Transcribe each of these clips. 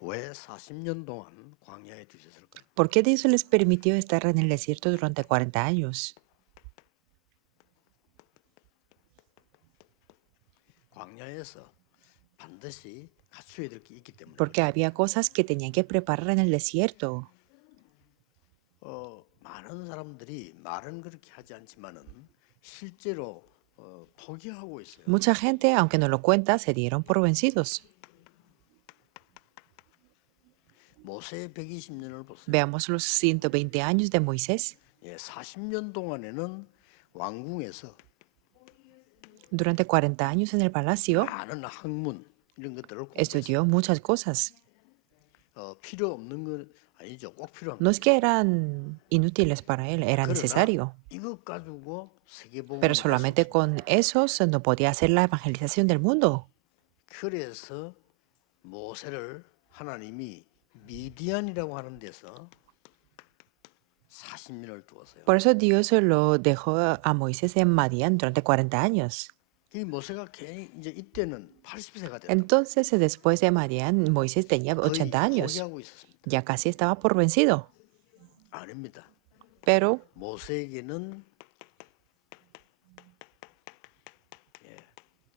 왜 40년 동안 광야에 두셨을까요? ¿Por qué Dios les permitió estar en el desierto durante 40 años? 광야에서 반드시 갖춰야 될 게 있기 때문에 Porque había cosas que tenían que preparar en el desierto. 많은 사람들이 말은 그렇게 하지 않지만은 실제로 포기하고 있어요. Mucha gente, aunque no lo cuenta, se dieron por vencidos. 모세의 120년을 보세요. Veamos los 120 años de Moisés. 40년 동안에는 왕궁에서 Durante 40 años en el palacio, 많은 학문 이런 것들을 estudió muchas cosas. 필요 없는 건 아니죠. 꼭 필요합니다. No es que eran inútiles para él, era 그러나 necesario. 이것 가지고 세계복음을 Pero solamente con esos no podía hacer la evangelización del mundo. 그래서 모세를 하나님이 미디안이라고 하는 데서 40년을 두었어요. Por eso Dios lo dejó a Moisés en Madián durante 40 años. 이 모세가 괜히 이제 이때는 80세가 됐다. Entonces, después de Madián, Moisés tenía 거의 80 años. 포기하고 있었습니다. Ya casi estaba por vencido. 아닙니다. Pero 모세에게는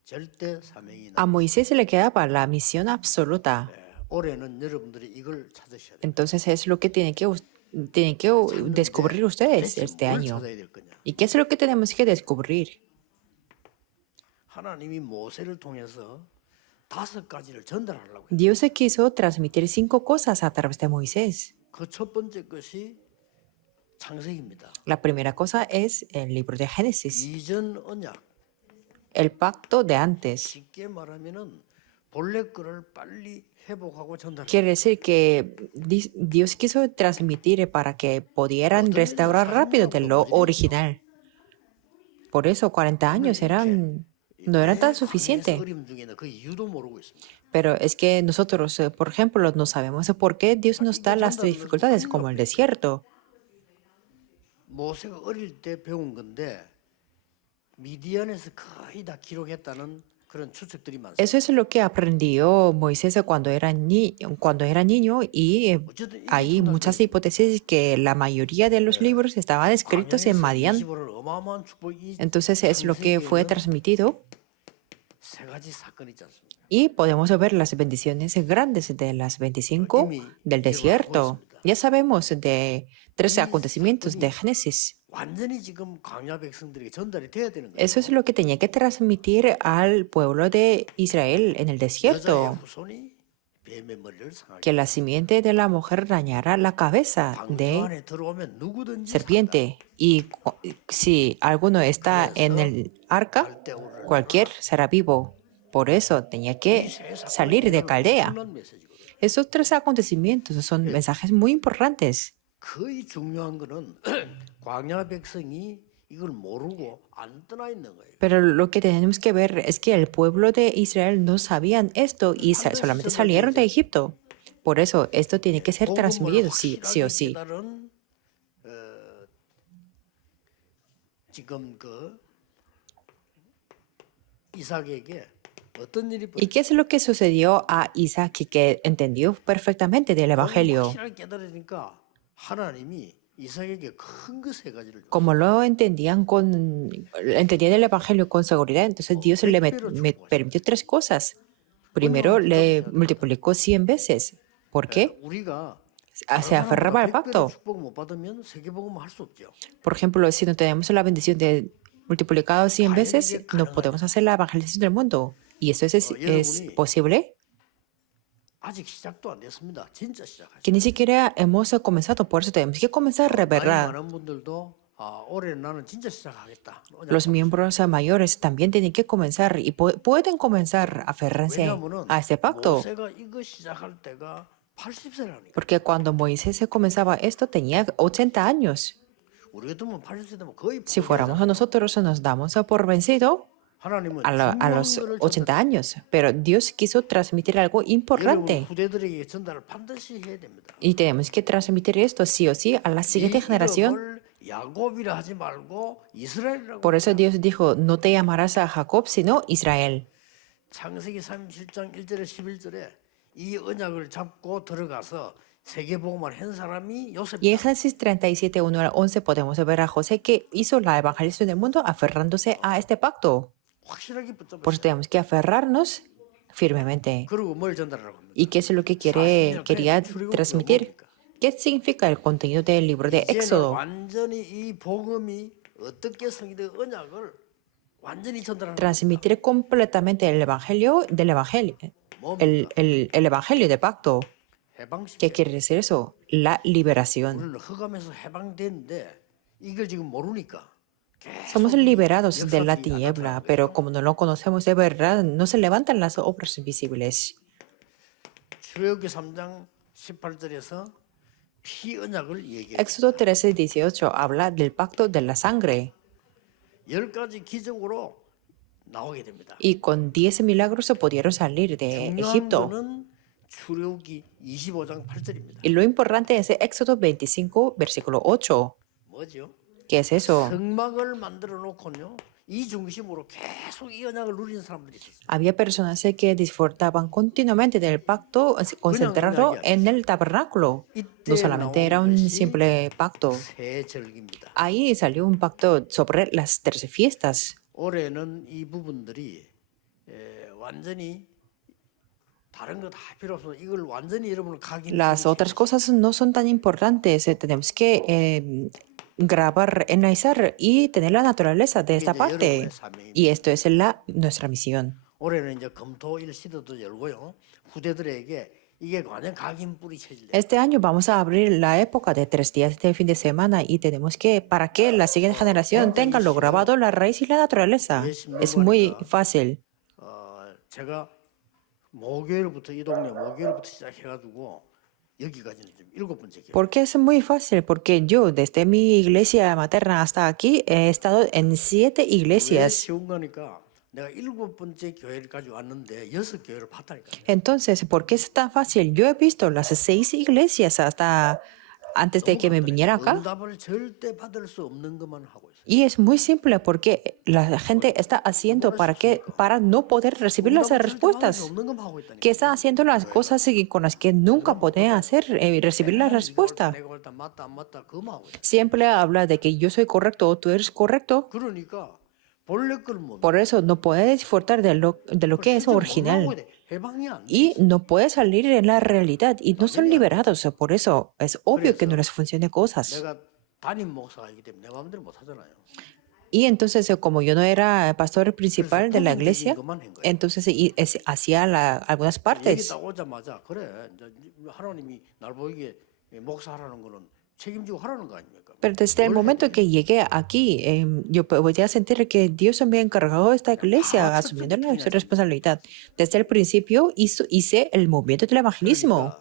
절대 사명이 a Moisés se le quedaba la misión absoluta. 올해는 여러분들이 이걸 찾으셔야 돼요. Entonces es lo que tienen que descubrir ustedes 대체 este 뭘 año. 찾아야 될 거냐? ¿Y qué es lo que tenemos que descubrir? 하나님이 모세를 통해서 5가지를 전달하려고 해요. Dios se quiso transmitir 5 cosas a través de Moisés. 그 첫 번째 것이 창세기입니다. La primera cosa es el libro de Génesis, 이전 언약. el pacto de antes. 쉽게 말하면은 본래 거를 빨리 회복하고 전달해요. Quiere decir que Dios quiso transmitir para que pudieran restaurar rápido de lo original. Por eso 40 años no eran tan suficientes. 어려움 중에는 그 이유도 모르고 있습니다. Pero es que nosotros, por ejemplo, no sabemos por qué Dios nos da las dificultades como el desierto. 모세가 어릴 때 배운 건데 미디안에서 거의 다 기록했다는 그런 추측들이 많습니다. Eso es lo que aprendió Moisés cuando era niño y hay muchas hipótesis que la mayoría de los libros estaban escritos en Madián. 25를 어마어마한 축복이 Entonces es lo que fue transmitido 세 가지 사건이 있지 않습니까? y podemos ver las bendiciones grandes de las 25 del desierto. Ya sabemos de 13 acontecimientos de Génesis. 완전히 지금 광야 백성들에게 전달이 돼야 되는 거예요. Eso es lo que tenía que transmitir al pueblo de Israel en el 여자의 desierto, 후손이 뱀의 머리를 상하게 que la simiente de la mujer dañara la cabeza 방주 de 안에 들어오면 누구든지 serpiente. Y si alguno está en el arca, 갈대우를 cualquier será vivo. Por eso tenía que salir de Caldea. 중요한 메시지거든요. Esos 3 acontecimientos son mensajes muy importantes. 거의 중요한 거는 광야 백성이 이걸 모르고 안 떠나 있는 거예요. Pero lo que tenemos que ver es que el pueblo de Israel no sabían esto y solamente salieron de Egipto. Por eso esto tiene que ser 복음을 transmitido sí o 확실하게 sí. 깨달은 지금 그 이삭에게 어떤 일이 ¿Y qué es lo que sucedió a Isaac que entendió perfectamente del Evangelio? 확실하게 깨달으니까 하나님이 이삭에게 큰 그 세 가지를 줬어요. Como lo entendían el Evangelio con seguridad, entonces Dios le permitió 3 cosas. Primero, le multiplicó 100 veces. ¿Por qué? 우리가 Se aferraba al pacto. 축복 못 받으면 세계복음 할 수 없죠. Por ejemplo, si no tenemos la bendición de multiplicado 100 veces, no podemos hacer la evangelización del mundo. ¿Y eso es posible? 아직 시작도 안 됐습니다. 진짜 시작하죠. Que ni siquiera hemos comenzado, por eso tenemos que comenzar de 나이 verdad. 많은 분들도 올해는 나는 진짜 시작하겠다. Los miembros mayores también tienen que comenzar y pueden comenzar a aferrarse 왜냐하면 a este pacto. 모세가 이거 시작할 때가 80세라니까. Porque cuando Moisés se comenzaba esto tenía 80 años. 우리 같으면 80세 되면 거의 Si fuéramos a nosotros, nos damos por vencido 하나님은 a los 80 años. Pero Dios quiso transmitir algo 여러분 importante. 후대들에게 전달을 반드시 해야 됩니다. Y tenemos que transmitir esto sí o sí a la siguiente generación. 이름을 야곱이라 하지 말고 이스라엘이라고. Por eso Dios dijo, no te llamarás a Jacob, sino Israel. 창세기 37장 1절에 11절에 이 언약을 잡고 들어가서 세계복음을 한 사람이 Y en 요셉이다. Génesis 37, 1 al 11 podemos ver a José que hizo la evangelización del mundo aferrándose a este pacto. 확실하게 Por eso 붙잡았어요. tenemos que aferrarnos firmemente. 그리고 뭘 전달하라고 합니다. ¿Y qué es lo que quería transmitir? ¿Qué significa el contenido del libro de 이제는 Éxodo? 완전히 이 복음이 어떻게 성취된 언약을 완전히 전달하는 겁니다. Transmitir completamente el evangelio del evangelio. El evangelio de pacto. ¿Qué 해방시켜. quiere decir eso? La liberación. 우리는 흑암에서 해방됐는데 이걸 지금 모르니까 Somos liberados de la 역사들이 tiniebla, 나타나는 pero 거예요. como no lo conocemos de verdad, no se levantan las obras invisibles. 출애굽기 3장 18절에서 피 언약을 얘기해요. Éxodo 13:18 habla del pacto de la sangre 10가지 기적으로 나오게 됩니다. y con 10 milagros se pudieron salir de 중요한 Egipto. 거는 출애굽기 25장 8절입니다. Y lo importante es Éxodo 25, versículo 8. 뭐죠? ¿Qué es eso? 성막을 만들어 놓고요. 이 중심으로 계속 이 언약을 누리는 사람들이 있어요. Había personas que disfrutaban continuamente del pacto concentrado en el tabernáculo. No solamente era un simple pacto. 새 절기입니다. Ahí salió un pacto sobre las 13 fiestas. 올해는 이 부분들이 완전히 다른 거 다 필요 없어. 이걸 완전히 여러분을 각인. Las otras cosas no son tan importantes. Tenemos que grabar, enraizar y tener la naturaleza de esta parte. Y esto es nuestra misión. 올해는 이제 검토일 시도도 열고요. 후대들에게 이게 과연 각인 뿌리 체질. Este año vamos a abrir la época de 3 días de fin de semana y tenemos que, para que la siguiente generación tenga lo grabado, la raíz y la naturaleza. Es muy fácil. 제가 목요일부터 이 동네 목요일부터 시작해가지고 여기까지는 지금 7번째 기회. ¿Por qué es muy fácil? Porque yo, desde mi iglesia materna hasta aquí, he estado en 7 왜 iglesias. 쉬운 거니까 내가 7번째 교회까지 왔는데 6교회를 봤다니까. Entonces, ¿por qué es tan fácil? Yo he visto las 6 iglesias hasta antes de que me viniera acá. 응답을 절대 받을 수 없는 것만 하고 있어요. Y es muy simple porque la gente está haciendo para no poder recibir las 응답을 절대 받을 수 respuestas. 없는 것만 하고 있다니까. Que está haciendo las cosas con las que nunca puede hacer recibir la respuesta. 내가 볼 때 맞다 안 맞다 그것만 하고 있어요. Siempre habla de que yo soy correcto o tú eres correcto. 그러니까 본래 걸 못. Por eso no puede disfrutar de lo que es original. 해방이 안 돼. Y no puede salir en la realidad y no son liberados. Por eso es obvio que no les funcione cosas. 내가 담임 목사이기 때문에 내 마음대로 못 하잖아요. Y entonces, como yo no era pastor principal de la iglesia, entonces hacía algunas 여기 partes. 딱 오자마자 그래 이제 하나님이 날 보이게 목사하라는 거는 책임지고 하라는 거 아닙니까? Pero desde el momento que llegué aquí, yo podía sentir que Dios me encargó esta iglesia asumiendo la responsabilidad. Desde el principio hice el movimiento del evangelismo.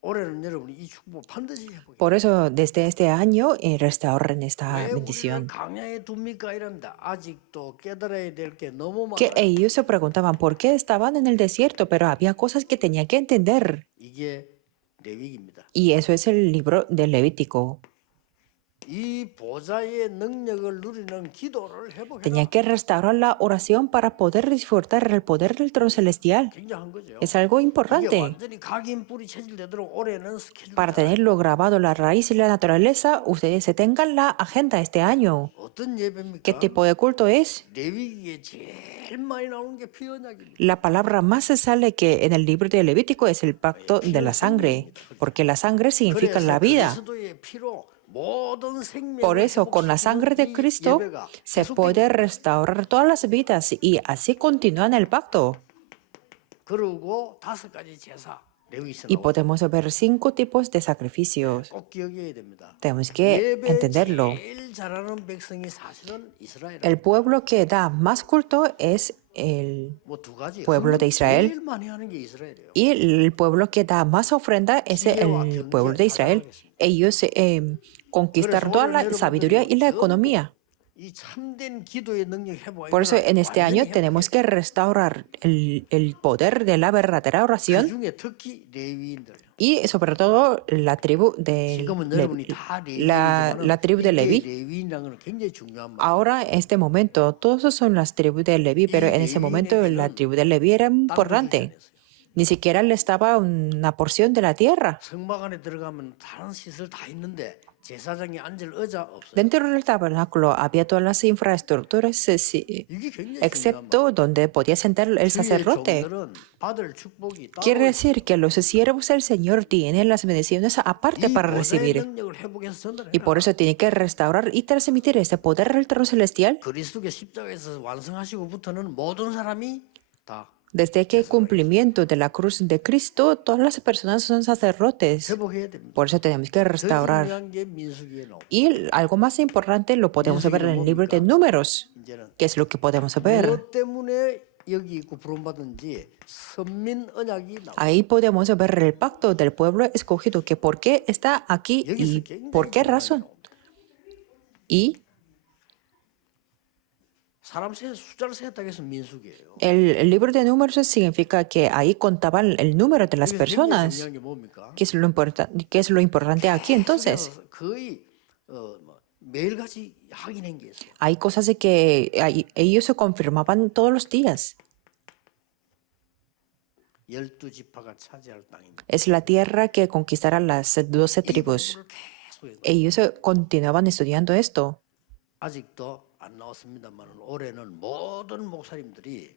올해는 여러분이 이 축복 반드시 해보게. Por eso, desde este año, restauran esta 왜 우리를 bendición. 강야에 둡니까 이런다. 아직도 깨달아야 될 게 너무 Que 많아요. ellos se preguntaban por qué estaban en el desierto, pero había cosas que tenían que entender. 이게 레위기입니다. Y eso es el libro del Levítico. 이 보좌의 능력을 누리는 기도를 회복해라. Tenía que restaurar la oración para poder disfrutar el poder del trono celestial. 굉장한 거죠. Es algo 이게 importante. 완전히 각인 뿌리 체질되도록 올해는 스케줄. Para tenerlo grabado, la raíz y la naturaleza, ustedes se tengan la agenda este año. 어떤 예배입니까? ¿Qué tipo de culto es? 레위기에 제일 많이 나오는 게 피언약입니다. La palabra más se sale que en el libro de Levítico es el pacto de la sangre, porque la sangre significa la vida. 그리스도의 피로 모든 생명을 Por eso, con la sangre de 회복시키는 이 Cristo 예배가 se 계속됩니다. puede restaurar todas las vidas y así continúa en el pacto. 그리고 5가지 제사 레위기서 Y podemos ver 5 tipos de sacrificios. 꼭 기억해야 됩니다. Tenemos que 예배 entenderlo. 제일 잘하는 백성이 사실은 이스라엘. El pueblo que da más culto es el 뭐두 가지. pueblo de Israel. 제일 많이 하는 게 이스라엘이에요. Y el pueblo que da más ofrenda es el pueblo de Israel. Ellos conquistaron toda la sabiduría y la economía. 이 참된 기도의 능력 회복에 Por eso en este año 완전히 tenemos que restaurar el poder de la verdadera oración 그중에 특히 레위인들. y sobre todo la tribu de 지금은 여러분이 다 la tribu de Leví. 레위인이라는 건 굉장히 중요한 말. Ahora, en este momento, todos son las tribus de Leví, pero en ese momento la tribu de Leví era importante. Ni siquiera le estaba una porción de la tierra. 성막 안에 들어가면 다른 시설 다 있는데 제사장이 앉을 의자 없어요. Dentro del tabernáculo había todas las infraestructuras, 이게 굉장히 중요한 excepto donde podía sentar el 주의 sacerdote. 종들은 받을 축복이 따로 Quiere decir que los siervos del Señor tienen las bendiciones aparte 이 para 보좌의 recibir. 능력을 회복해서 Y 전달해라. por eso tiene que restaurar y transmitir este poder del trono celestial. 그리스도의 십자가에서 완성하시고부터는 모든 사람이 다 Desde que el cumplimiento de la cruz de Cristo, todas las personas son sacerdotes. 회복해야 됩니다. Por eso tenemos que 더 restaurar. 중요한 게 민수기에 나옵니다. Y algo más importante lo podemos ver en el libro de Números. 이제는 ¿Qué es lo que podemos ver? 무엇 때문에 여기 있고 부름받은지 선민 언약이 나옵니다. Ahí podemos ver el pacto del pueblo escogido, que por qué está aquí 여기서 y 굉장히 por qué 중요한 게 razón. 나옵니다. Y 사람 숫자를 세었다고 해서 민수기예요. el libro de Números significa que ahí contaban el número de las 여기서 굉장히 personas. 중요한 게 뭡니까? ¿Qué es lo importante aquí entonces? 거의 매일같이 확인한 게 있어요. Hay cosas de que ellos se confirmaban todos los días. 12지파가 차지할 땅입니다. Es la tierra que conquistará las 12 tribus. 이거를 계속 해요. Ellos continuaban estudiando esto. 아직도 안 나왔습니다만 올해는 모든 목사님들이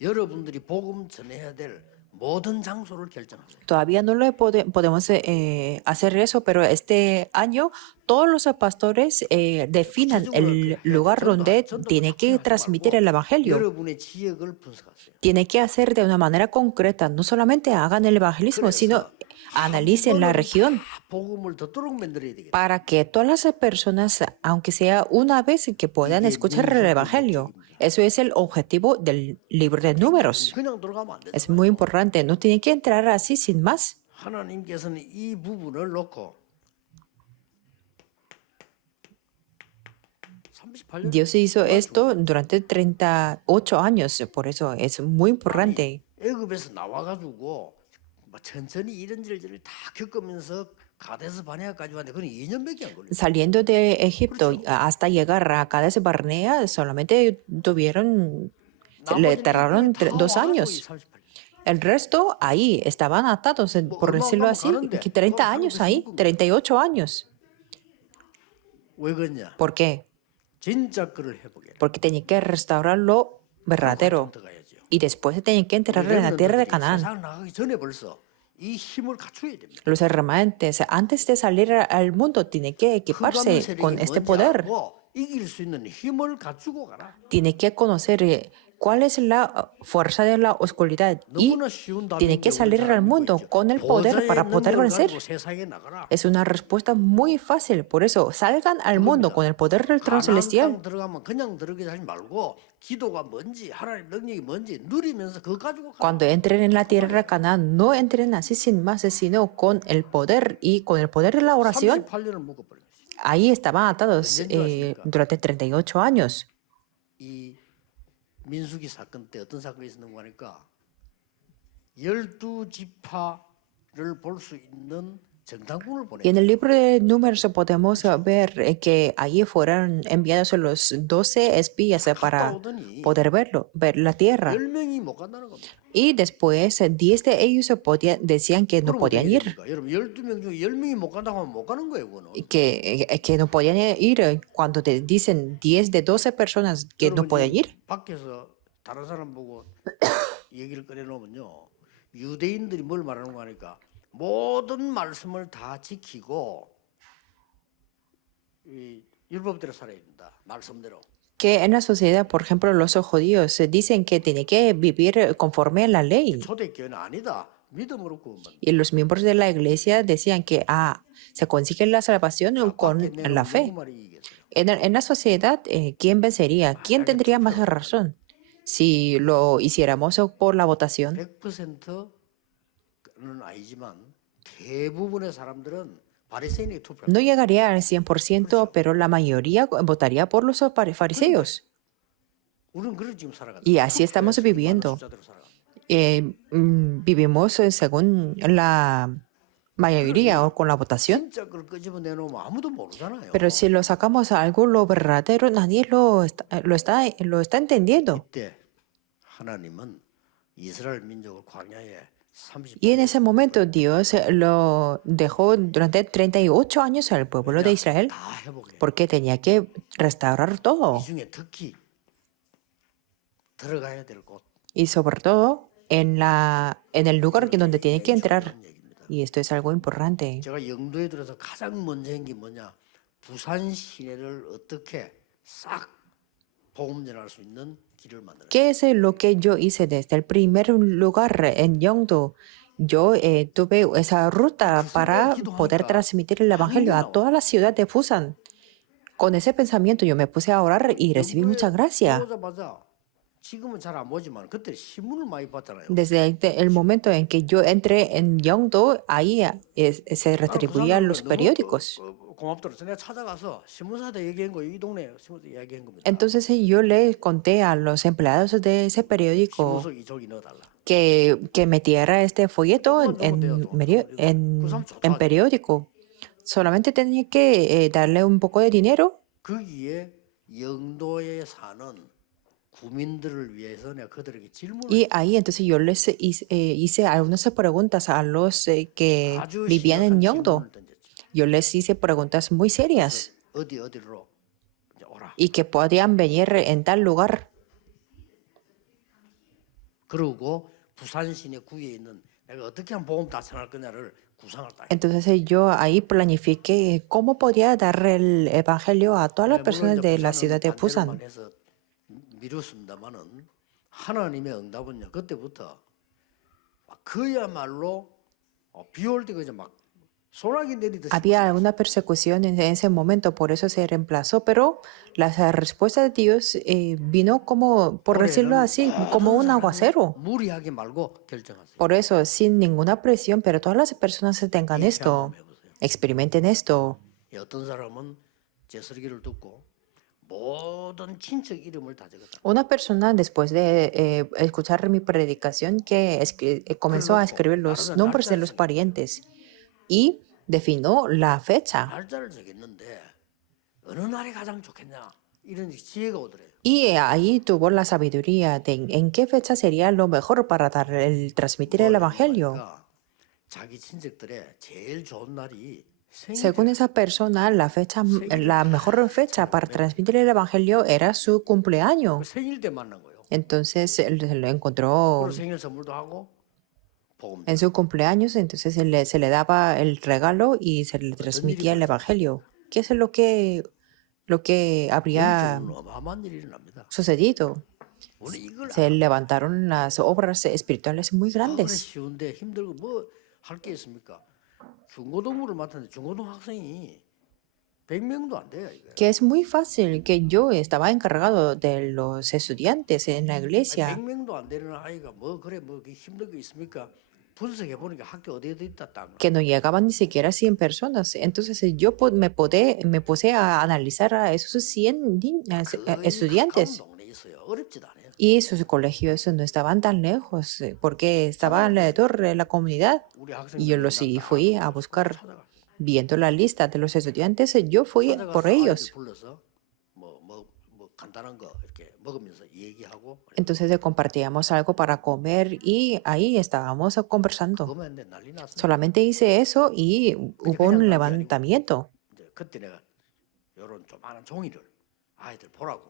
여러분들이 복음 전해야 될 모든 장소를 결정하세요. Todavía no lo podemos hacer eso, pero este año todos los pastores definan el lugar donde tiene que transmitir el evangelio. 여러분의 지역을 분석하세요. Tiene que hacer de una manera concreta. No solamente hagan el evangelismo, sino analicen la región 복음을 듣도록 만들어야 되겠다. para que todas las personas, aunque sea una vez, que puedan escuchar el evangelio. Eso es el objetivo del libro de Números. 그냥 들어가면 안 된다. Es muy importante. No tiene que entrar así sin más. 하나님께서는 이 부분을 놓고 38년 Dios hizo esto durante 38 años, por eso es muy importante. 애굽에서 나와가지고 뭐 천천히 이런 일들을 다 겪으면서 가데스 바네아까지 왔는데 그건 2년밖에 안 걸렸어요. Saliendo de Egipto hasta llegar a Cades Barnea, solamente le tardaron 2 años. El resto ahí estaban atados, por decirlo así, que 30 años ahí, 38 años. 왜 그러냐? ¿Por qué? 진짜 거를 회복해야 돼. Porque tenía que restaurar lo verdadero 들어가야죠. y después se tenía que enterrar en la tierra de Canaán. 세상 나가기 전에 벌써 이 힘을 갖춰야 됩니다. Los remanentes, antes de salir al mundo, tiene que equiparse con este poder. 이길 수 있는 힘을 갖추고 가라. Tiene que conocer cuál es la fuerza de la oscuridad y 너무나 쉬운 tiene que 답인데 salir 우리가 al 알고 mundo 있죠. con el poder para poder 보좌의 vencer. 능력을 가지고 세상에 나가라. Es una respuesta muy fácil. Por eso, salgan al mundo con el poder del trono 가나안 celestial. 땅 들어가면 그냥 들어가지 하지 말고 기도가 뭔지 하나님 능력이 뭔지 누리면서 그거 가지고 가. Cuando entren en la tierra de Canaán, no entren así sin más, sino con el poder y con el poder de la oración. 38년을 묶어버린 것이죠. Ahí estaban atados durante 38 años. 이 민수기 사건 때 어떤 사건이 있었는가 하니까 12지파를 볼 수 있는 정당군을 Y en 보내. el libro de Números podemos ver que allí fueron enviados los 12 espías para poder ver la tierra. 10명이 못 간다는 겁니다. Y después 10 de ellos decían que no 그럼 podían 어떻게 ir, 됩니까? 여러분 12명 중에 10명이 못 간다고 하면 못 가는 거예요, 그거는. que no podían ir. Cuando te dicen 10 de 12 personas que no 여러분 pueden 지금 ir, 밖에서 다른 사람 보고 얘기를 꺼내 놓으면요. 유대인들이 뭘 말하는 거 하니까 모든 말씀을 다 지키고 이 율법대로 살아야 된다. 말씀대로. que en la sociedad, por ejemplo, los judíos dicen que tienen que vivir conforme a la ley. 초대교회는 아니다. 믿음으로 구원받는다. Y los miembros de la iglesia decían que se consigue la salvación con 밖에 la 내놓은 fe. 누구 말이 이기겠어요? En la sociedad, ¿quién vencería? ¿Quién tendría más razón? Si lo hiciéramos por la votación, 100%는 아니지만 대부분의 사람들은 바리새인에게 투표합니다. no llegaría al 100%, pero la mayoría votaría por los fariseos. 우리는 그렇게 지금 살아가는 Y así estamos viviendo. Vivimos según la mayoría o con la votación. 진짜 그걸 끄집어내놓으면 아무도 모르잖아요. Pero si lo sacamos a algo lo verdadero, nadie lo está entendiendo. 이때 하나님은 이스라엘 민족을 광야에 Y en 38년 ese momento Dios lo dejó durante 38 años al pueblo de Israel 다 회복해. porque tenía que restaurar 이 todo. 중에 특히 들어가야 될 곳. Y sobre todo en el lugar donde tiene que 굉장히 entrar. 중요한 얘기입니다. Y esto es algo importante. 제가 영도에 들어서 가장 먼저 한 게 뭐냐? 부산 시내를 어떻게 싹 복음 전할 수 있는 길을 만들어요. ¿Qué es lo que yo hice desde el primer lugar en Yeongdo? Yo tuve esa ruta para poder transmitir el evangelio a toda la ciudad de Busan. Con ese pensamiento yo me puse a orar y recibí mucha gracia. 들어오자마자 지금은 잘 안 보지만 그때 신문을 많이 봤잖아요. Desde el momento en que yo entré en Yeongdo, ahí se 나는 그 retribuían 사람들 los 너무 periódicos. 고맙더라고요. 내가 찾아가서 신문사한테 얘기한 거 이 동네 신문사 이야기한 겁니다. Entonces yo le conté a los empleados de ese periódico 신문서 이쪽이 넣어달라. que metiera este folleto en periódico. Solamente tenía que darle un poco de dinero 거기에 영도에 사는 구민들을 위해서 내가 그들에게 질문을 y ahí entonces yo les hice algunas preguntas a los que 아주 vivían 심각한 en Yeongdo. 질문을 던졌죠. Yo les hice preguntas muy serias 어디로 이제 오라. y que podían venir en tal lugar. 그러고 부산 시내 구에 있는 내가 어떻게 하면 복음 다 전할 거냐를 구상을 딱. Entonces yo ahí planifiqué cómo podía dar el evangelio a todas las personas de la ciudad de Busan. 해서 미뤘습니다만은 하나님의 응답은요. 그때부터 그야말로 비올 때 그저 막 소나기 내리듯이 Había alguna persecución en ese momento, por eso se reemplazó, pero la respuesta de Dios vino como, por decirlo así, como un aguacero. 무리하게 말고 결정하세요. Por eso, sin ninguna presión, pero todas las personas que tengan esto, experimenten esto. 이 어떤 사람은 제 설교를 듣고 모든 친척 이름을 다 적었다. Una persona, después de escuchar mi predicación, que comenzó a escribir los nombres de los parientes y definió la fecha. 날짜를 적였는데 어느 날이 가장 좋겠냐 이런 지혜가 오더래요. Y ahí tuvo la sabiduría de en qué fecha sería lo mejor para transmitir el evangelio. 그러니까 자기 친척들의 제일 좋은 날이 생일. Según esa persona, la mejor fecha para transmitir el evangelio era su cumpleaños. 생일 때 만난 거예요. Entonces él lo encontró 그리고 생일 선물도 하고 복음. en su cumpleaños, entonces se le daba el regalo y se le transmitía el evangelio. ¿Qué es lo que habría 영적으로 어마어마한 일이 일어납니다. sucedido? 우리 이걸 Se levantaron las obras espirituales muy 그래 grandes. 쉬운데 힘들고 뭐 할 게 있습니까? 중고등부를 맡았는데 중고등 학생이 100명도 안 돼요 이게. Que es muy fácil, que yo estaba encargado de los estudiantes en la iglesia, 100명도 안 되는 아이가 뭐 그래 뭐 힘든 거 있습니까? 분석해 보니까 학교 어디에 있다 딱. que no llegaban ni siquiera 100 personas. Entonces yo me puse a analizar a esos 100 estudiantes 동네에 있어요. 어렵지도 않아요. y sus colegios no estaban tan lejos porque estaban alrededor de la comunidad. 우리 Y yo los fui a buscar, viendo la lista de los estudiantes, yo fui por ellos. 불러서 뭐 간단한 거 이렇게 먹으면서 얘기하고 Entonces compartíamos algo para comer y ahí estábamos conversando. 그러면 이제 난리 났어요. Solamente hice eso y hubo un levantamiento. 이제 그때 내가 이런 조그마한 종이를 아이들 보라고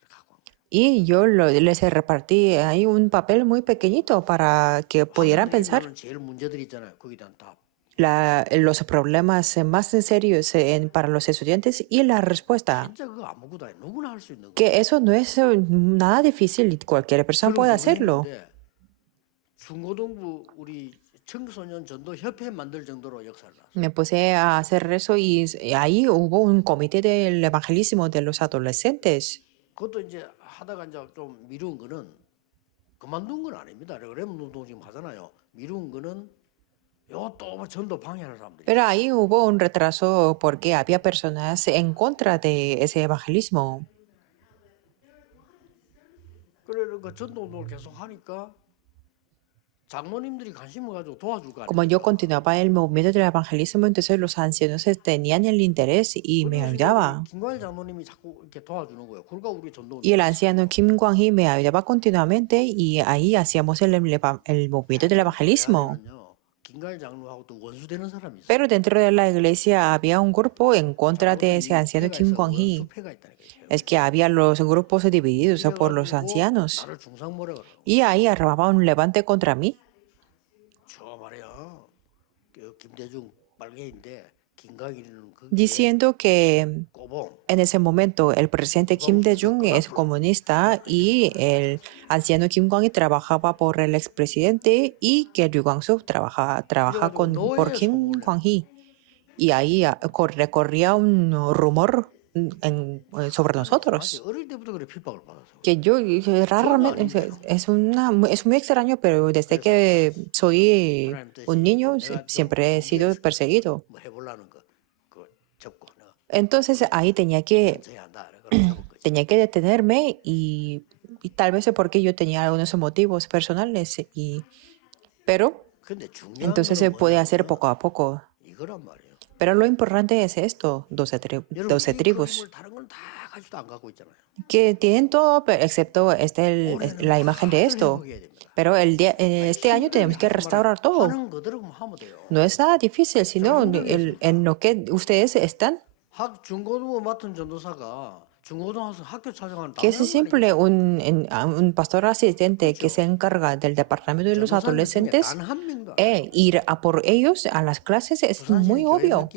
이렇게 갖고 온 거예요. Y yo les repartí ahí un papel muy pequeñito para que pudieran pensar 학생들이 제일 문제들이 있잖아요. 거기에 대한 답. los problemas más serios para los estudiantes y la respuesta. 진짜 그거 아무것도 아니에요. 누구나 할 수 있는 거. Que eso no es nada difícil y cualquier persona puede hacerlo. 중고등부 우리 청소년 전도 협회 만들 정도로 역사를 났어요. Me puse a hacer eso y ahí hubo un comité del evangelismo de los adolescentes. 그것도 이제 하다가 이제 좀 미룬 거는 그만둔 건 아닙니다. 레몬 운동 지금 하잖아요. 미룬 거는 요또 전도 방해하는 사람들이. Pero ahí hubo un retraso porque había personas en contra de ese evangelismo. 그래 그 전도 운동을 계속 하니까 장로님들이 관심을 가지고 도와줄 거 Como yo 아닙니까? continuaba el movimiento del evangelismo, entonces los ancianos tenían el interés y me 그래서 ayudaba. 김관일 장로님이 자꾸 이렇게 도와주는 거예요. 그러니까 우리 전도 Y el anciano Kim Kwang-hee me ayudaba continuamente y ahí hacíamos el movimiento del evangelismo. 안에는요, 김관일 장로하고 또 원수되는 사람이 있어요. Pero dentro de la iglesia había un grupo en contra de ese anciano 원수패가 Kim 있어, Kwang-hee. 원수패가 있다는 거예요. Es que había los grupos divididos por los 이래가지고 ancianos. 나를 중상모래 그러고. Y ahí armaba un levante contra mí, 저 말이야, 그 김대중 빨개인데 김강일은 거기에 diciendo que 꼬봉. en ese momento el presidente Kim Dae-jung es comunista y el anciano Kim Kwang-hee trabajaba por el expresidente y que Ryu Kwang-suk trabaja por Kim Kwang-hee. Y ahí recorría un rumor sobre nosotros. 어릴 때부터 그래 핍박을 받았어. Que yo raramente, es muy extraño, pero desde que soy un niño siempre he sido perseguido. 뭐 해보려는 그 접고 내가 Entonces ahí 전제해야 한다. 그래 잡은 거지. tenía que detenerme y tal vez es porque yo tenía algunos motivos personales, pero 근데 중요한 entonces 거는 se puede hacer 뭐냐면 poco a poco. 이거란 말이에요. Pero lo importante es esto, 12 여러분 이 tribus, 그림을 다른 건 다 가지도 안 갖고 있잖아요. que tienen todo excepto la imagen de esto. 회복해야 됩니다. Pero este año tenemos que restaurar todo. 하는 그대로 하면 돼요. No es nada difícil, sino en lo que ustedes están. 중고등부 맡은 전도사가 중고등학교 학교 찾아가는 Que es simple, un pastor asistente que se encarga del departamento de los adolescentes, 단한 명도 안 ir a por ellos a las clases es muy obvio.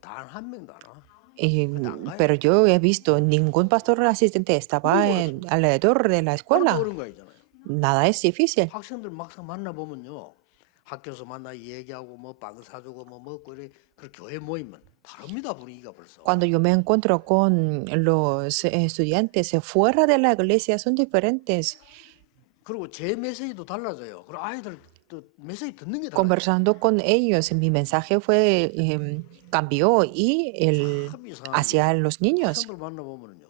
단한 명도 안 와. Pero yo he visto ningún pastor asistente estaba alrededor de la escuela. 그런 거 있잖아요. Nada es difícil. 학생들 막상 만나 보면요. 학교에서 만나 얘기하고 뭐 빵 사주고 뭐 먹고 이래 그 교회 모이면 다릅니다 분위기가 벌써. Cuando yo me encuentro con los estudiantes fuera de la iglesia son diferentes. 그리고 제 메시지도 달라져요. 그리고 아이들 또 메시지 듣는 게 달라요. Conversando con ellos, mi mensaje cambió y hacia los niños. 학생들 만나 보면요.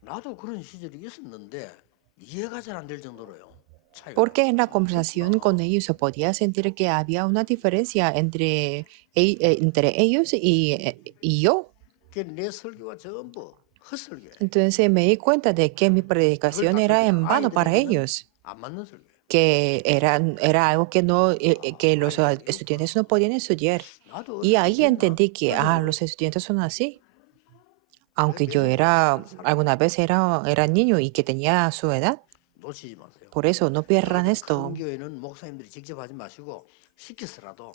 나도 그런 시절이 있었는데 이해가 잘 안 될 정도로요. 차이가. Porque en la conversación con ellos se podía sentir que había una diferencia entre ellos y yo. 내 설교가 전부 헛설교예요. Entonces me di cuenta de que mi predicación era en vano para ellos, 안 맞는 설교예요. que era algo que que los estudiantes no podían estudiar. 나도 Y ahí entendí que los estudiantes son así. Aunque yo alguna vez era niño y que tenía su edad. 놓치지 마세요. Por eso, no pierdan esto. 큰 교회는 목사님들이 직접 하지 마시고 시켜서라도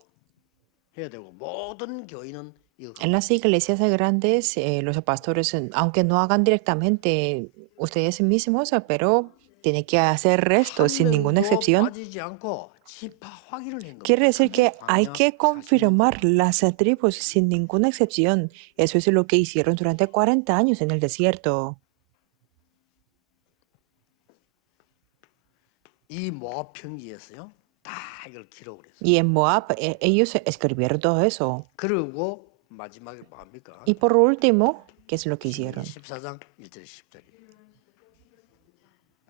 해야 되고 모든 교회는 이거 En las iglesias grandes, los pastores, aunque no hagan directamente ustedes mismos, pero tienen que hacer esto sin ninguna excepción. 빠지지 않고 지파 확인을 한 Quiere 겁니다. decir que hay que confirmar las tribus sin ninguna excepción. Eso es lo que hicieron durante 40 años en el desierto. 이 모압 평지에서요. 다 이걸 기록을 했어요. Y en Moab, ellos escribieron todo eso. 그리고 마지막에 뭐 합니까? Y por último, ¿qué es lo que hicieron? 14장 1절 10절이.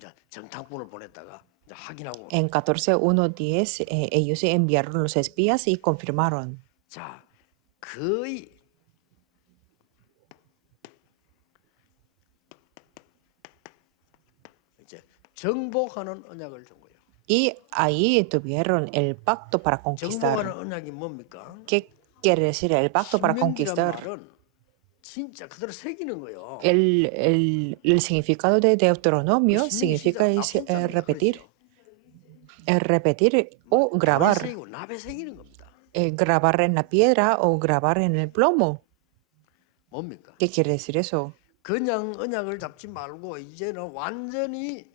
자, 정탐꾼을 보냈다가 이제 확인하고 En 14:1-10, ellos enviaron los espías y confirmaron. 자, 거의 이제 정복하는 언약을 준 거예요. Y ahí tuvieron el pacto para conquistar. 정복하는 언약이 뭡니까? ¿Qué quiere decir el pacto para 신명기란 conquistar? 말은 진짜 그대로 새기는 거예요. El significado de Deuteronomio significa repetir. Repetir o grabar. 새기고 나베 새기는 겁니다. Grabar en la piedra o grabar en el plomo. 뭡니까? ¿Qué quiere decir eso? 그냥 언약을 잡지 말고 이제는 완전히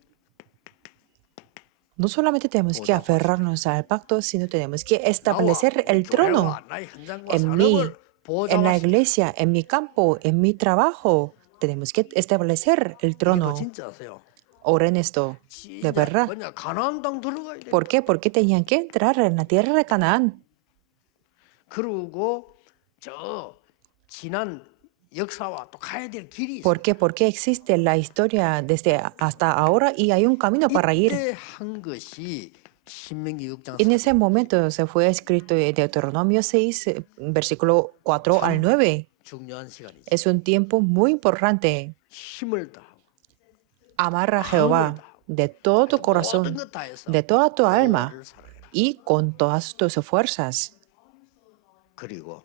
No solamente tenemos que aferrarnos al pacto, sino tenemos que establecer el trono 교회와 나의 현장과 en mí, 산업을 en la 보호하시고 iglesia, en mi campo, en mi trabajo. Tenemos que establecer el 이거 trono. 진짜 아세요? Oren esto, de verdad. 그냥 가나안 땅 들어가야 돼. ¿Por qué? Porque tenían que entrar en la tierra de Canaán. 그리고 저 지난 역사와 또 가야 될 길이 있어요. ¿Por qué? Porque existe la historia desde hasta ahora y hay un camino para ir. 이때 한 것이 신명기 6장 En ese momento se fue escrito en Deuteronomio 6, versículo 4 al 9. 중요한 시간이죠. Es un tiempo muy importante. 힘을 다하고 Amar a 마음을 Jehová 다하고 de todo tu 모든 corazón, 것 다해서 de toda tu alma 여호와를 사랑해라. y con todas tus fuerzas. 그리고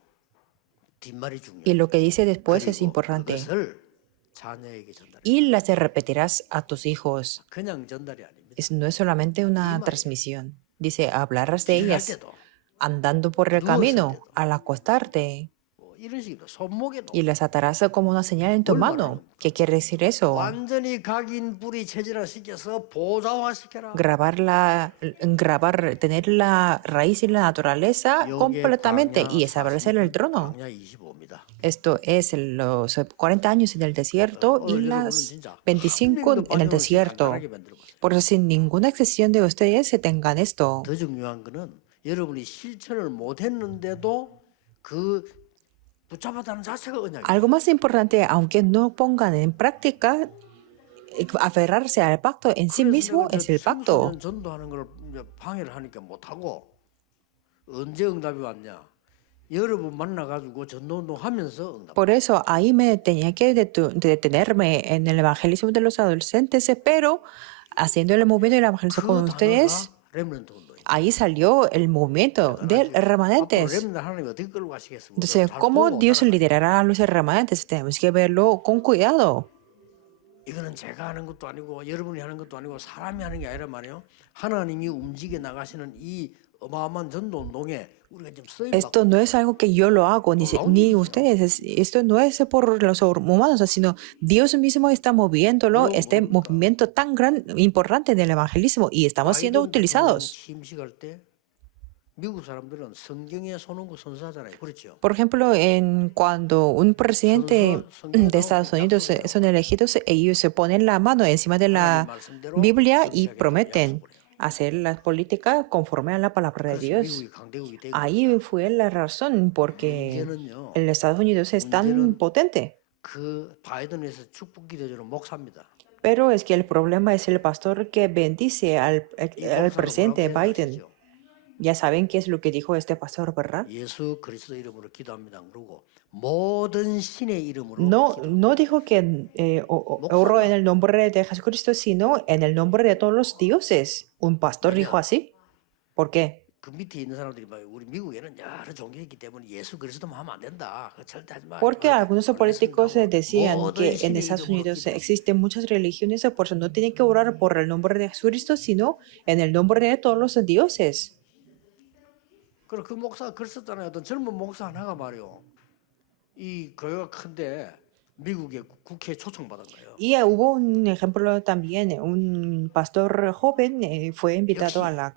뒷말이 Y 중요해요. lo que dice después es 그리고 importante. 그것을 자녀에게 전달해. Y las repetirás a tus hijos. 그냥 전달이 아닙니다. No es solamente una 말이에요. transmisión. Dice, hablarás de 길을 갈 ellas 때도 andando por el 누웠을 camino, 때도 al acostarte, 뭐 이런 식으로 손목에도 y las atarás como una señal en tu 뭘 mano. ¿Qué quiere decir eso? 완전히 각인 뿌리 체질화 시켜서 보좌화 시켜라. Tener la raíz y la naturaleza 요게 completamente y 광야 establecer el trono. 광야 25입니다. Esto es los 40 años en el desierto y 오늘 여러분은 las 진짜 25 한 en 명도 el 빠짐없이 desierto. 간단하게 만들어 보세요. Por eso, sin ninguna excepción de ustedes, se tengan esto. 더 중요한 거는 여러분이 실천을 못 했는데도 그 붙잡았다는 자체가 언약이에요. Algo más importante, aunque no pongan en práctica, aferrarse al pacto en sí mismo es el pacto. 청소년 전도하는 걸 이제 방해를 하니까 못 하고 언제 응답이 왔냐? 여러분 만나가지고 전도운동 하면서 응답. Por eso ahí me tenía que detenerme en el evangelismo de los adolescentes, pero haciendo el movimiento del evangelismo con 그 ustedes, 단어가 렘넌트 운동이에요. ahí salió el movimiento de 앞으로 remanentes. 렘넌트 하나님이 어떻게 끌고 가시겠습니까? Entonces, 잘 ¿cómo 보고 Dios 따라가요. liderará a los remanentes? Tenemos que verlo con cuidado. 이거는 제가 하는 것도 아니고 여러분이 하는 것도 아니고 사람이 하는 게 아니라 말이에요. 하나님이 움직여 나가시는 이 어마어마한 전도 운동에 우리가 지금 쓰임 Esto 받고 no es algo que yo lo hago, ni ustedes. Esto no es por los humanos, sino Dios mismo está moviéndolo, este movimiento tan importante del evangelismo, y estamos siendo 바이든 utilizados. 대통령 취임식할 때 미국 사람들은 성경의 손흥구 선사잖아요. 그렇죠? Por ejemplo, cuando un presidente de Estados Unidos son elegidos, ellos se ponen la mano encima de la Biblia y prometen hacer la política conforme a la palabra de 그래서 Dios. 미국이 강대국이 되고 Ahí fue la razón porque 문제는요. el Estados Unidos es tan potente. 그 바이든에서 축복 기도주는 목사입니다. Pero es que el problema es el pastor que bendice al 이 목사가 presidente 뭐라고 Biden. 생각하시죠? Ya saben qué es lo que dijo este pastor, ¿verdad? 예수 그리스도 이름으로 기도합니다. 그러고 모든 신의 이름으로 No, 기도. no dijo que oró en el nombre de Jesucristo, sino en el nombre de todos los dioses. Un pastor dijo así. ¿Por qué? 그 밑에 있는 사람들이 막 우리 미국에는 여러 종교가 있기 때문에 예수 그리스도만 하면 안 된다. 그거 절대 하지 마. Porque algunos políticos decían 모든 que en 신의 Estados 이름으로 Unidos 기도하고. existen muchas religiones, por eso no tienen que orar por el nombre de Jesucristo, sino en el nombre de todos los dioses. 그리고 그 목사가 글 썼잖아요. 어떤 젊은 목사 하나가 말이요. 이 교회가 큰데 미국의 국회에 초청받은 거예요. Y hubo un ejemplo también, un pastor joven fue invitado a al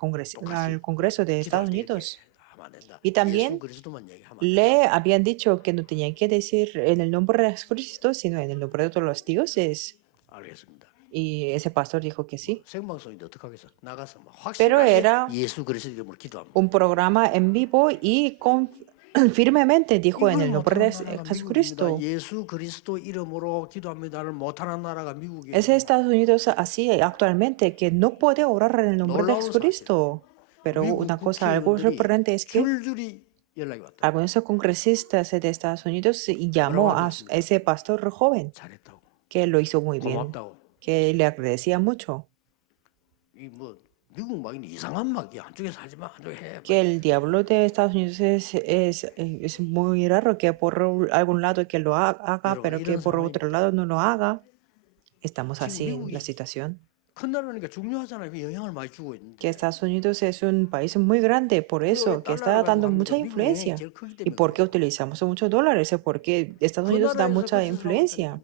Congreso de Estados Unidos. 하면 안 된다. Y también 예수 그리스도만 얘기하면 안 된다. le habían dicho que no tenían que decir en el nombre de Jesucristo, sino en el nombre de todos los dioses. 알겠습니다. Y ese pastor dijo que sí. 생방송인데 어떻게 하겠어? 나가서 막 Pero 확실하게 era 예수 그리스도 이름으로 기도합니다. un programa en vivo y firmemente dijo en 이걸 el nombre de 못하는 나라가 Jesucristo. 미국입니다. 예수 그리스도 이름으로 기도합니다를 못하는 나라가 미국이에요. Es Estados Unidos así actualmente, que no puede orar en el nombre de Jesucristo. Pero una cosa algo sorprendente es que 줄줄이 연락이 왔다. algunos congresistas de Estados Unidos llamó a ese pastor joven, 잘했다고. que lo hizo muy bien, 고맙다고. que le agradecía mucho, 이 뭐 미국 막 이상한 막이 한쪽에서 하지 마, 한쪽에 해. que el diablo de Estados Unidos es muy raro, que por algún lado que lo haga, pero que por otro lado no lo haga. Estamos así en la situación. 큰 나라니까 중요하잖아요. 그 영향을 많이 주고 있는데. Que Estados Unidos es un país muy grande, por eso, que está dando mucha influencia. ¿Y por qué utilizamos muchos dólares? Porque Estados Unidos da mucha influencia.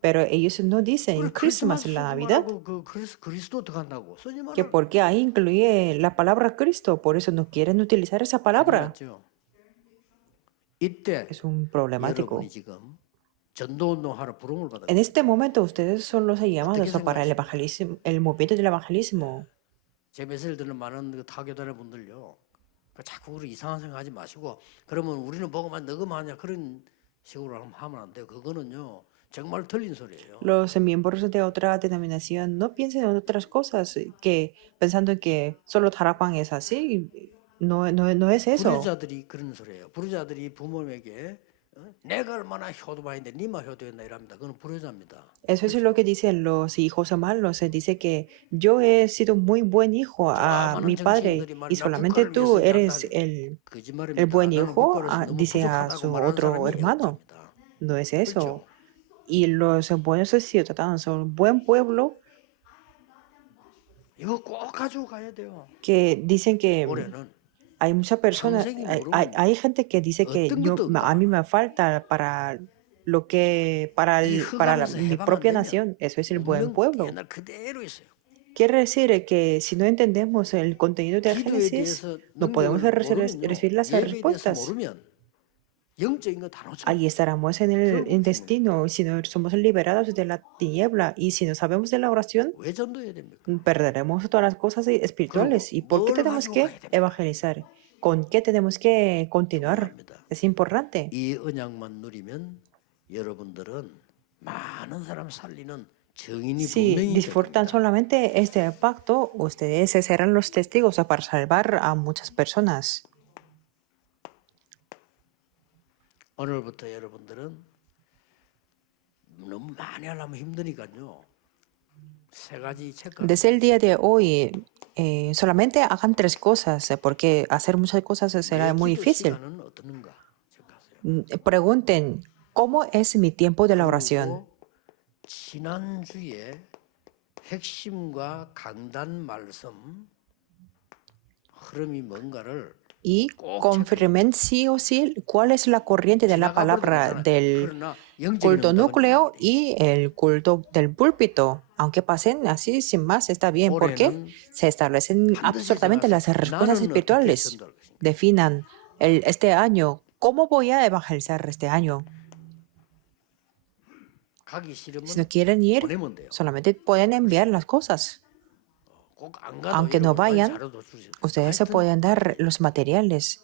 Pero ellos no dicen Christmas en la Navidad, 그 그리스도 어떡한다고 쓰지 que 말라고. porque ahí incluye la palabra Cristo, por eso no quieren utilizar esa palabra. 맞죠? 이때 Es un problemático. 여러분이 지금 전도운동하러 부름을 받아. En este momento ustedes son los llamados para el evangelismo, el movimiento del evangelismo. 제 메시지를 듣는 많은 그 타교단의 분들요. 자꾸 우리 이상한 생각하지 마시고 그러면 우리는 보고만 너그만 하냐 그런 식으로 하면 안 돼요. 그거는요. 정말 틀린 소리예요. Los miembros de otra denominación no piensen en otras cosas que pensando en que solo Tarakwang es así. No es eso. 불효자들이 그런 소리예요. 불효자들이 부모에게 내가 얼마나 효도바인데 니마 효도했나 이랍니다. 그건 불효자입니다. Eso es lo que dicen los hijos malos. Se dice que yo he sido muy buen hijo a mi padre y solamente tú eres el 거짓말입니다. buen 나는 hijo, 국가로서 너무 dice a 부족하다고 su 말하는 otro 사람이 hermano. 효자입니다. No es 그렇죠. eso. Y los buenos ciudadanos son buen pueblo 이거 꼭 가지고 가야 돼요. que dicen que 올해는 hay muchas personas, 평생이 hay gente que dice que 어떤 것도 a mí me falta para lo que, 이 흑암에서 mi 해방 안 propia 되면 nación. Eso es el buen 운명 pueblo. 옛날 그대로 있어요. Quiere decir que si no entendemos el contenido del 기도에 Génesis, 대해서 no podemos 능력을 모르면요. recibir las 예배에 대해서 respuestas. 모르면 영적인 거 다 놓쳐. Ahí estaremos en el destino. Si no somos liberados de la tiniebla y si no sabemos de la oración, 왜 전도해야 됩니까? perderemos todas las cosas espirituales. ¿Y por qué 뭘 tenemos 가지고 que 가야 됩니까? evangelizar? ¿Con qué tenemos que continuar? 중요합니다. Es importante. 이 언약만 누리면 여러분들은 많은 사람 살리는 증인이 Si 분명히 disfrutan 됩니다. solamente este pacto, ustedes serán los testigos para salvar a muchas personas. 오늘부터 여러분들은 너무 많이 하려면 힘드니까요. 세 가지 체크. Desde el día de hoy, solamente hagan 3 cosas, porque hacer muchas cosas será muy difícil. 시간은 어떠는가 체크하세요. Pregunten, ¿cómo es mi tiempo de la oración? 그리고 지난주에 핵심과 강단 말씀 흐름이 뭔가를 Y confirmen sí o sí cuál es la corriente de la palabra del 그러나 영적인 culto 응답은 núcleo 아니에요. y el culto del púlpito. Aunque pasen así sin más, está bien, porque 올해는 se establecen absolutamente las respuestas 나는 어떻게 espirituales. 전도할 것인가. Definan este año, ¿cómo voy a evangelizar este año? 가기 싫으면 Si no quieren ir, 보내면 돼요. solamente pueden enviar las cosas. 꼭 안 가도 Aunque no 여러분 vayan, 자료도 주세요. Ustedes se 하여튼 pueden dar los materiales.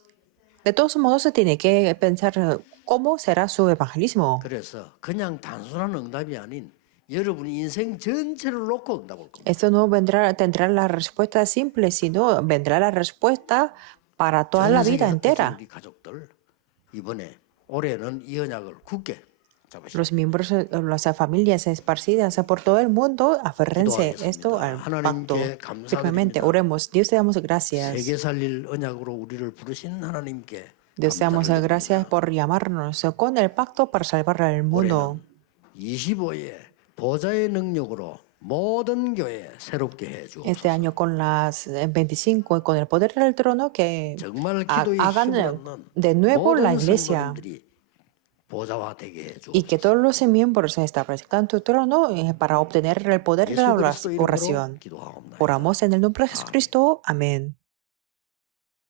De todos modos, se tiene que pensar cómo será su evangelismo. 그래서 그냥 단순한 응답이 아닌 여러분 인생 전체를 놓고 응답할 겁니다. Esto no tendrá la respuesta simple, sino vendrá la respuesta para toda la vida 전 세계 entera. 우리 가족들 이번에 올해는 이 언약을 굳게 잡으시고 Los miembros, las familias esparcidas por todo el mundo, aférrense esto al pacto firmemente. Oremos. Dios te damos gracias. 세계 살릴 언약으로 우리를 부르신 하나님께 Dios te damos 감사를 gracias por llamarnos con el pacto para salvar al mundo. 25에 보좌의 능력으로 모든 교회 새롭게 해 주옵소서. Este año con las 25 y con el poder del trono que 정말 기도의 hagan 힘을 얻는 de nuevo la 모든 iglesia 성도님들이 보좌와 되게 해 y que 주옵소서. todos los miembros se establezcan tu trono para obtener el poder de la 예수 그리스도 이름으로 oración. 기도하옵나이다. Oramos en el nombre de Jesucristo. Amén.